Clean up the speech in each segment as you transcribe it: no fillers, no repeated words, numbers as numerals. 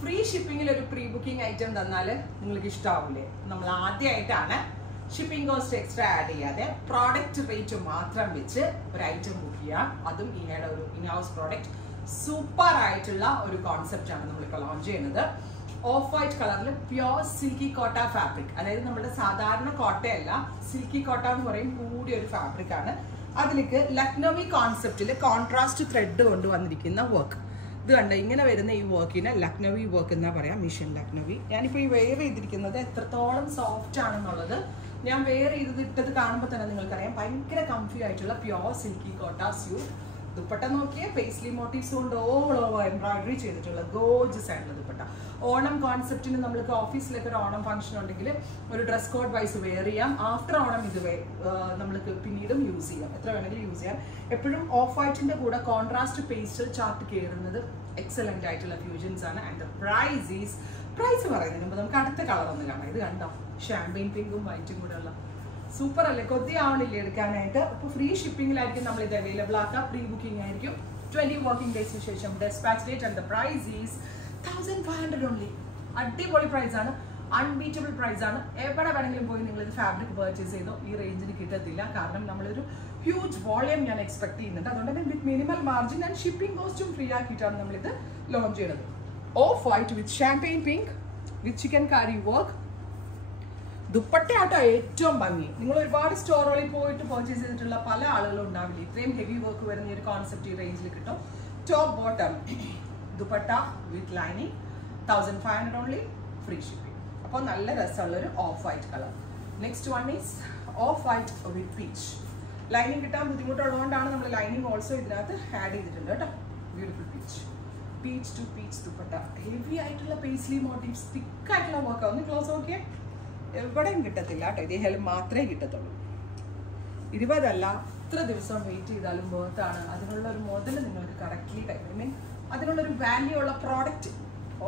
Free ഷിപ്പിംഗിൽ ഒരു pre booking item തന്നാൽ നിങ്ങൾക്ക് ഇഷ്ടാവില്ലേ? നമ്മൾ ആദ്യമായിട്ടാണ് ഷിപ്പിംഗ് കോസ്റ്റ് എക്സ്ട്രാ ആഡ് ചെയ്യാതെ പ്രോഡക്റ്റ് റേറ്റ് മാത്രം വെച്ച് ഒരു ഐറ്റം ബുക്ക് ചെയ്യാം. അതും ഈയുടെ ഒരു ഇൻഹൗസ് പ്രോഡക്റ്റ് സൂപ്പർ ആയിട്ടുള്ള ഒരു കോൺസെപ്റ്റ് ആണ് നമ്മളിപ്പോൾ ലോഞ്ച് ചെയ്യുന്നത്. ഓഫ് വൈറ്റ് കളറിൽ പ്യോർ സിൽക്കി കോട്ട ഫാബ്രിക്, അതായത് നമ്മുടെ സാധാരണ കോട്ടയല്ല, സിൽക്കി കോട്ട എന്ന് പറയും, കൂടിയ ഒരു ഫാബ്രിക് ആണ്. അതിലേക്ക് ലക്നവി കോൺസെപ്റ്റിൽ കോൺട്രാസ്റ്റ് ത്രെഡ് കൊണ്ടുവന്നിരിക്കുന്ന വർക്ക്. ഇത് കണ്ട ഇങ്ങനെ വരുന്ന ഈ വർക്കിന് ലക്നവി വർക്ക് എന്നാ പറയാം, മിഷൻ ലക്നവി. ഞാനിപ്പോൾ ഈ വെയർ ചെയ്തിരിക്കുന്നത് എത്രത്തോളം സോഫ്റ്റ് ആണെന്നുള്ളത് ഞാൻ വെയർ ചെയ്തിട്ടത് കാണുമ്പോൾ തന്നെ നിങ്ങൾക്കറിയാം. ഭയങ്കര കംഫി ആയിട്ടുള്ള പ്യോർ സിൽക്കി കോട്ട സ്യൂട്ട്. ദുപ്പട്ട നോക്കിയ പേസ്ലി മോട്ടീവ്സ് കൊണ്ട് ഓൾ ഓവർ എംബ്രോയിഡറി ചെയ്തിട്ടുള്ള ഗോർജസ് ആയിട്ടുള്ള ദുപ്പട്ട. ഓണം കോൺസെപ്റ്റിന് നമ്മൾക്ക് ഓഫീസിലൊക്കെ ഒരു ഓണം ഫംഗ്ഷൻ ഉണ്ടെങ്കിൽ ഒരു ഡ്രസ് കോഡ് വൈസ് വെയർ ചെയ്യാം. ആഫ്റ്റർ ഓണം ഇത് നമ്മൾക്ക് പിന്നീടും യൂസ് ചെയ്യാം, എത്ര വേണമെങ്കിലും യൂസ് ചെയ്യാം. എപ്പോഴും ഓഫ് വൈറ്റിന്റെ കൂടെ കോൺട്രാസ്റ്റ് പേസ്റ്റൽ ചാർട്ട് കയറുന്നത് എക്സലന്റ് ആയിട്ടുള്ള ഫ്യൂഷൻസ് ആണ്. ആൻഡ് ദ പ്രൈസ് പറയുന്നതിന് മുമ്പ് നമുക്ക് അടുത്ത കളർ ഒന്ന് കാണാം. ഇത് കണ്ടോ, ഷാമ്പെയിൻ പിങ്കും വൈറ്റും കൂടെ ഉള്ള സൂപ്പർ അല്ലേ? കൊതിയാവണില്ലേ എടുക്കാനായിട്ട്? അപ്പോൾ ഫ്രീ ഷിപ്പിംഗിലായിരിക്കും നമ്മൾ ഇത് അവൈലബിൾ ആക്കുക. പ്രീ ബുക്കിംഗ് ആയിരിക്കും. 20 വർക്കിംഗ് ഡേയ്സിന് ശേഷം dispatch date. And the price is 1500 only. അടിപൊളി പ്രൈസ് ആണ്, അൺബീറ്റബിൾ പ്രൈസ് ആണ്. എവിടെ വേണമെങ്കിലും പോയി നിങ്ങൾ ഇത് ഫാബ്രിക് പർച്ചേസ് ചെയ്തോ, ഈ റേഞ്ചിന് കിട്ടത്തില്ല. കാരണം നമ്മളൊരു ഹ്യൂജ് വോളിയം ഞാൻ എക്സ്പെക്ട് ചെയ്യുന്നുണ്ട്. അതുകൊണ്ട് തന്നെ with minimal margin and shipping കോസ്റ്റും ഫ്രീ ആക്കിയിട്ടാണ് നമ്മളിത് ലോഞ്ച് ചെയ്യുന്നത്. Off white with champagne pink with chikankari work. ദുപ്പട്ടയാട്ടോ ഏറ്റവും ഭംഗി. നിങ്ങൾ ഒരുപാട് സ്റ്റോറുകളിൽ പോയിട്ട് പർച്ചേസ് ചെയ്തിട്ടുള്ള പല ആളുകളും ഉണ്ടാവില്ല. ഇത്രയും ഹെവി വർക്ക് വരുന്ന ഒരു കോൺസെപ്റ്റ് ഈ റേഞ്ചിൽ കിട്ടും. Top bottom dupatta with lining 1500 only, free shipping. അപ്പോൾ നല്ല രസമുള്ളൊരു off white colour. Next one is off white with peach. Lining കിട്ടാൻ ബുദ്ധിമുട്ടുള്ളതുകൊണ്ടാണ് നമ്മൾ ലൈനിങ് ഓൾസോ ഇതിനകത്ത് ആഡ് ചെയ്തിട്ടുണ്ട് കേട്ടോ. Beautiful peach to peach dupatta. Heavy ആയിട്ടുള്ള പേസ്ലി മോട്ടീവ്സ്, തിക്കായിട്ടുള്ള വർക്ക്. ഒന്ന് ക്ലോസ് നോക്കിയേ, എവിടെയും കിട്ടത്തില്ല കേട്ടോ. ഇതിൽ മാത്രമേ കിട്ടത്തുള്ളൂ. 20 അല്ല, എത്ര ദിവസം വെയിറ്റ് ചെയ്താലും വേർത്താണ്. അതിനുള്ള ഒരു മുതൽ നിങ്ങൾക്ക് കറക്റ്റ്ലി അതിനുള്ളൊരു വാല്യൂ ഉള്ള product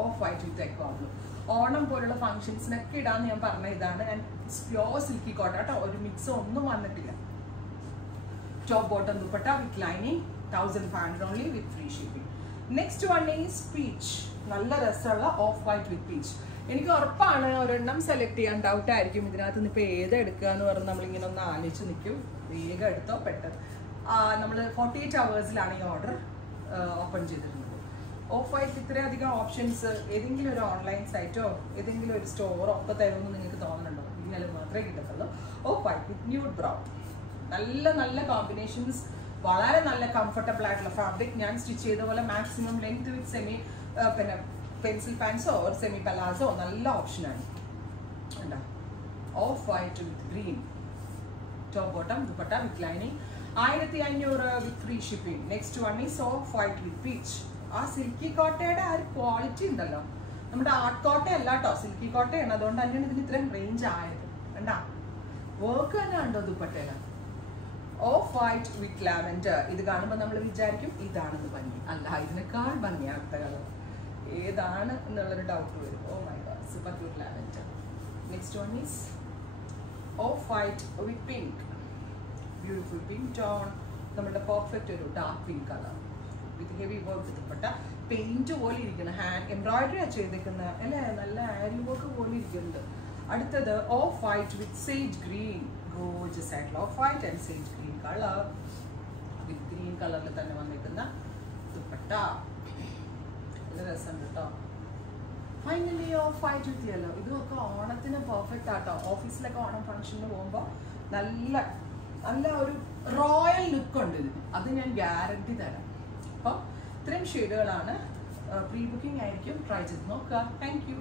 off white with echo blue. Onam പോലുള്ള ഫംഗ്ഷൻസിനൊക്കെ ഇടാന്ന് ഞാൻ പറഞ്ഞ ഇതാണ്. ആൻഡ് പ്യോർ സിൽക്കി കോട്ട കേട്ടോ, ഒരു മിക്സ് ഒന്നും വന്നിട്ടില്ല. Top bottom dupatta with lining 1500 only with free shipping. Next one is peach. നല്ല രസമുള്ള ഓഫ് വൈറ്റ് വിത്ത് പീച്ച്. എനിക്ക് ഉറപ്പാണ് ഒരെണ്ണം സെലക്ട് ചെയ്യാൻ ഡൗട്ട് ആയിരിക്കും. ഇതിനകത്ത് നിന്ന് ഇപ്പോൾ ഏത് എടുക്കുക എന്ന് പറഞ്ഞ് നമ്മളിങ്ങനെ ഒന്ന് ആലോചിച്ച് നിൽക്കും. വേഗം എടുത്തോ പെട്ടെന്ന്. നമ്മൾ 48 hours ഈ ഓർഡർ ഓപ്പൺ ചെയ്തിരുന്നത്. ഓഫ് വൈറ്റ് ഇത്രയധികം ഓപ്ഷൻസ് ഏതെങ്കിലും ഒരു ഓൺലൈൻ സൈറ്റോ ഏതെങ്കിലും ഒരു സ്റ്റോറോ ഒക്കെ തരുമെന്ന് നിങ്ങൾക്ക് തോന്നുന്നുണ്ടോ? ഇതിനാൽ മാത്രമേ കിട്ടത്തുള്ളൂ. Of white with nude brown. നല്ല നല്ല കോമ്പിനേഷൻസ്, വളരെ നല്ല കംഫർട്ടബിൾ ആയിട്ടുള്ള ഫാബ്രിക്. ഞാൻ സ്റ്റിച്ച് ചെയ്ത പോലെ മാക്സിമം ലെങ്ത് വിത്ത് സെമി പിന്നെ പെൻസിൽ പാൻസോ ഒരു സെമി പലാസോ നല്ല ഓപ്ഷനാണ്. കണ്ടോ, of white with green. Top bottom dupatta with lining 1500 with free shipping. Next one is off white with peach. ആ സിൽക്കി കോട്ടയുടെ ആ ഒരു ക്വാളിറ്റി ഉണ്ടല്ലോ, നമ്മുടെ ആർട്ട് കോട്ട അല്ല കേട്ടോ, സിൽക്കി കോട്ടയാണ്. അതുകൊണ്ട് തന്നെയാണ് ഇതിന് ഇത്രയും റേഞ്ച് ആയത്. കണ്ടാ, വർക്ക് തന്നെ ഉണ്ടോ ദുപ്പട്ടയുടെ. Off white with lavender. ഇത് കാണുമ്പോൾ നമ്മൾ വിചാരിക്കും ഇതാണെന്ന് ഭംഗി. അല്ല, ഇതിനേക്കാൾ ഭംഗി അടുത്ത കളർ ഏതാണ് എന്നുള്ളൊരു ഡൗട്ട് വരും. Oh my god, super cute lavender. Next one is off white with pink. Beautiful pink tone. നമ്മുടെ പെർഫെക്റ്റ് ഒരു dark pink colour with heavy work dupatta. Paint പോലെ ഇരിക്കുന്ന, ഹാൻഡ് എംബ്രോയിഡറി ചെയ്തേക്കുന്ന അല്ലേ, നല്ല ആരി വർക്ക് പോലെ ഇരിക്കുന്നുണ്ട്. അടുത്തത് off white with sage green. Gorgeous ആയിട്ടുള്ള off white and sage green colour with green കളറിൽ തന്നെ വന്നിരിക്കുന്ന ദുപ്പട്ട. നല്ല രസമുണ്ട് കേട്ടോ. Finally off white with yellow. ഇതൊക്കെ ഓണത്തിന് പെർഫെക്റ്റ് ആട്ടോ. ഓഫീസിലൊക്കെ ഓണം ഫംഗ്ഷന് പോകുമ്പോൾ നല്ല നല്ല ഒരു റോയൽ ലുക്ക് ഉണ്ട് ഇതിന്, അത് ഞാൻ ഗ്യാരണ്ടി തരാം. അപ്പോൾ ഇത്രയും ഷെയ്ഡുകളാണ്. പ്രീ ബുക്കിംഗ് ആയിരിക്കും, ട്രൈ ചെയ്ത് നോക്കുക. Thank you.